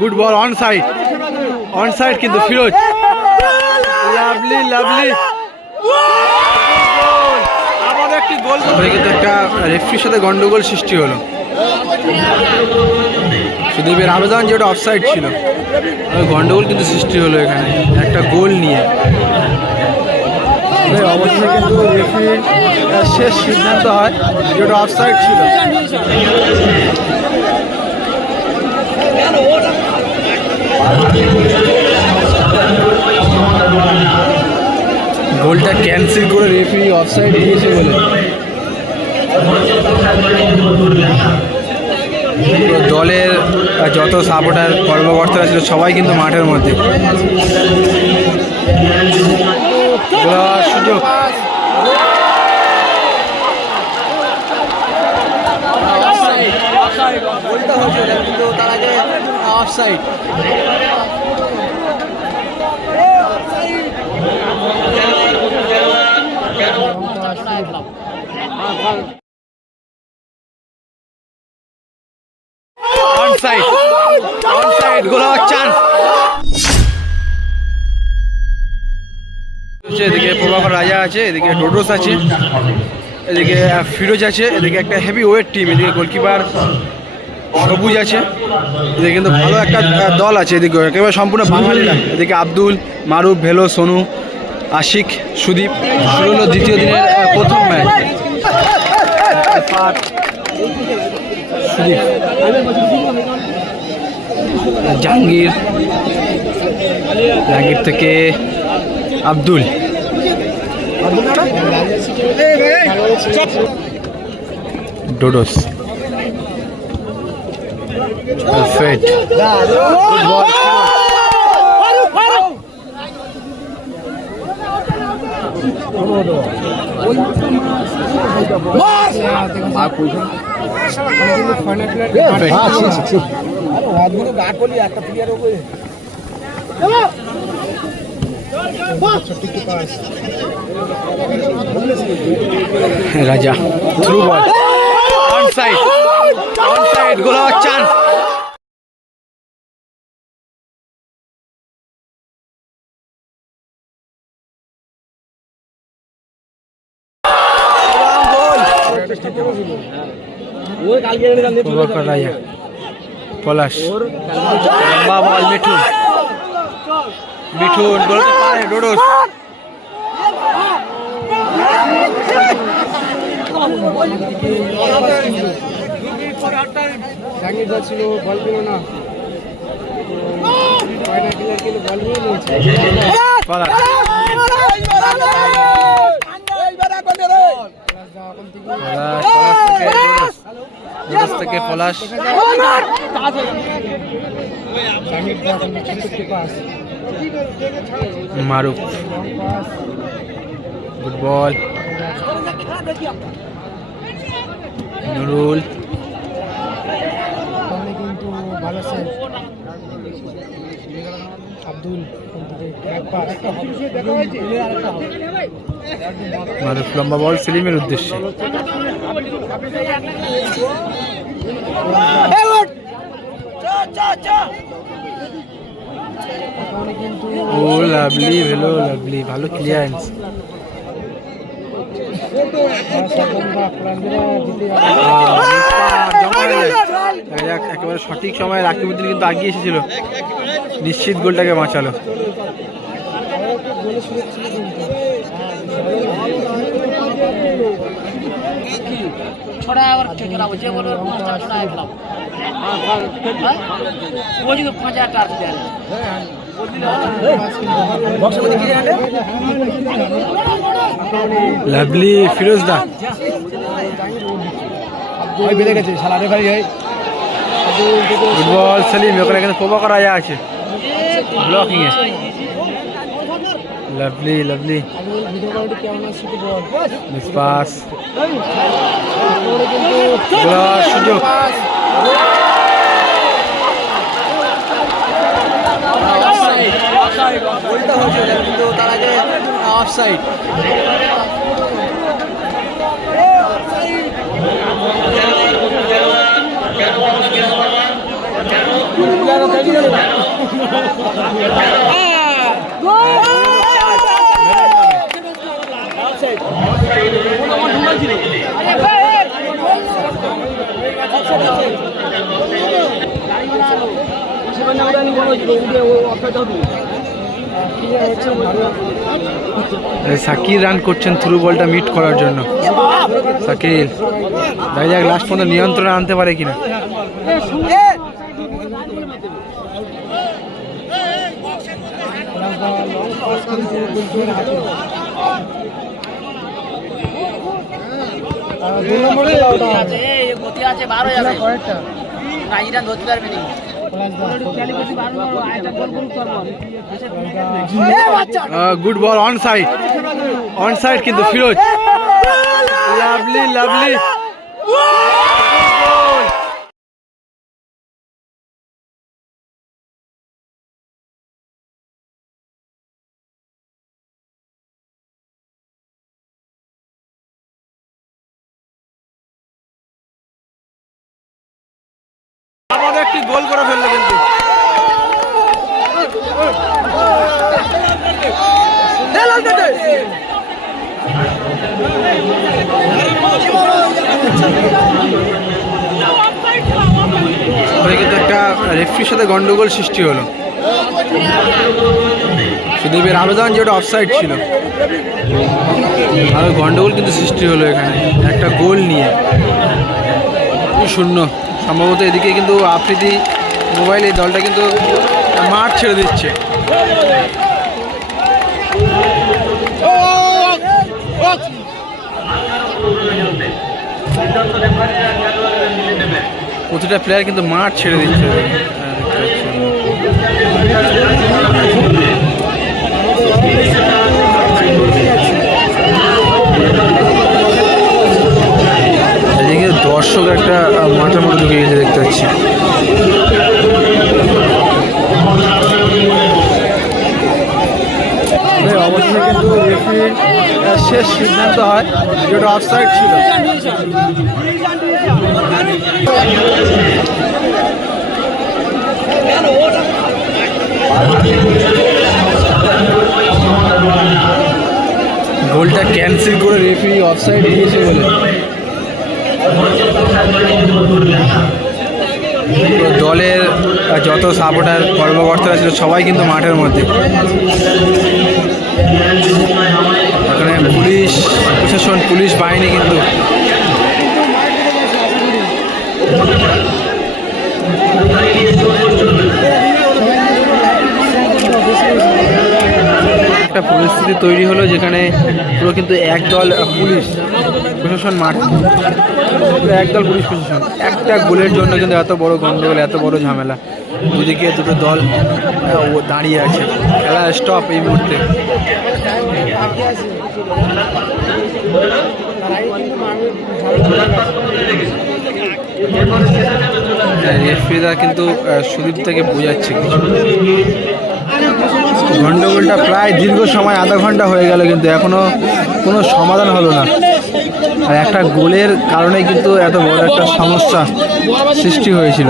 Good ball on side কিন্তু Firoz lovely আবার একটি গোল কিন্তু একটা রেফারির সাথে গন্ডগোল সৃষ্টি হলো। সুদীপের আবেদন যেটা অফসাইড ছিল, গন্ডগোল কিন্তু সৃষ্টি হলো এখানে একটা গোল নিয়ে। অবশ্যই কিন্তু রেফারির শেষ সিদ্ধান্ত হয় যেটা অফসাইড ছিল। গোলটা ক্যান্সেল করে রেফারি অফসাইড দিয়েছে বলে দলের যত সাপোর্টার কর্মকর্তারা ছিল সবাই কিন্তু মাঠের মধ্যে। সুযোগ কিন্তু তার আগে অফসাইড। অনসাইড গোল হওয়ার চান্স। এদিকে প্রভাকর রাজা আছে, এদিকে ডোডোস আছে, এদিকে ফিরোজ আছে, এদিকে একটা হেভি ওয়েট টিম, এদিকে গোলকিপার সবুজ আছে। এদিকে কিন্তু ভালো একটা দল আছে, এদিকে একেবারে সম্পূর্ণ বাঙালিরা। এদিকে আব্দুল, মারুফ, ভেলো, সোনু, আশিক, সুদীপ। শুরু হলো দ্বিতীয় দিনের প্রথম ম্যাচ। সুদীপ, জাহাঙ্গীর থেকে আব্দুল, ডোডোস, ফেট, রাজা থ্রু বল অনসাইড গোল হওয়ার চান্স। রাজা পলাশ লম্বা বল মিঠুন গোল পারে ডোডোস। ছিল বল পেল না, থেকে পলাশ মারুফ, গুড বল নুরুল, কিন্তু ভালো সেভ আব্দুল। মারুফ লম্বা বল সেলিমের উদ্দেশ্যে। ও লাভলি, ভেলো লাভলি, ভালো ক্লিয়ারেন্স। একেবারে সঠিক সময়ে রাকিবউদ্দিন কিন্তু আগিয়ে এসেছিল, নিশ্চিত গোলটাকে বাঁচালো। লাভলি ফিরোজ দা বেড়ে গেছে ফুটবল সেলিম, ওখানে কিন্তু প্রভাকর রাজা আছে ব্লকিং এ। লাভলি পাস সুযোগ কিন্তু তার আগে অফসাইড। সাকির রান করছেন থ্রু বলটা মিট করার জন্য। সাকির দেখা যাক লাস্ট পর্যন্ত নিয়ন্ত্রণে আনতে পারে কিনা। গুড বল অন সাইড কিন্তু ফিরোজ লাভলি আমাদের একটি গোল করে ফেললো কিন্তু কিন্তু একটা রেফারির সাথে গন্ডগোল সৃষ্টি হলো। সুদীপের আবেদন যে ওটা অফসাইড ছিল, আর গন্ডগোল কিন্তু সৃষ্টি হলো এখানে একটা গোল নিয়ে। 0 সম্ভবত এদিকে কিন্তু আফ্রিদি মোবাইল এই দলটা কিন্তু মাঠ ছেড়ে দিচ্ছে। প্রতিটা প্লেয়ার কিন্তু মাঠ ছেড়ে দিচ্ছে। এদিকে দর্শক একটা মাঠের মধ্যে ঢুকে গেছে দেখতে পাচ্ছি। অবশ্যই কিন্তু রেফারির শেষ সিদ্ধান্ত হয় যেটা অফসাইড ছিল। গোলটা ক্যান্সেল করে রেফারি অফসাইড দিয়েছে বলে দলের যত সাপোর্টার কর্মকর্তারা ছিল সবাই কিন্তু মাঠের মধ্যে। এখানে পুলিশ প্রশাসন, পুলিশ বাহিনী কিন্তু একটা পরিস্থিতি তৈরি হলো যেখানে পুরো কিন্তু একদল পুলিশ প্রশাসন মাঠ, একদল পুলিশ প্রশাসন একটা গোলের জন্য কিন্তু এত বড় গন্ডগোল, এত বড় ঝামেলা। দুদিকে দুটো দল দাঁড়িয়ে আছে, খেলা স্টপ এই মুহূর্তে। রেফারিরা কিন্তু সুদীপ থেকে বোঝাচ্ছে কিছু। গন্ডগোলটা প্রায় দীর্ঘ সময়, আধা ঘন্টা হয়ে গেল, কিন্তু এখনো কোনো সমাধান হলো না। আর একটা গোলের কারণে কিন্তু এত বড় একটা সমস্যা সৃষ্টি হয়েছিল।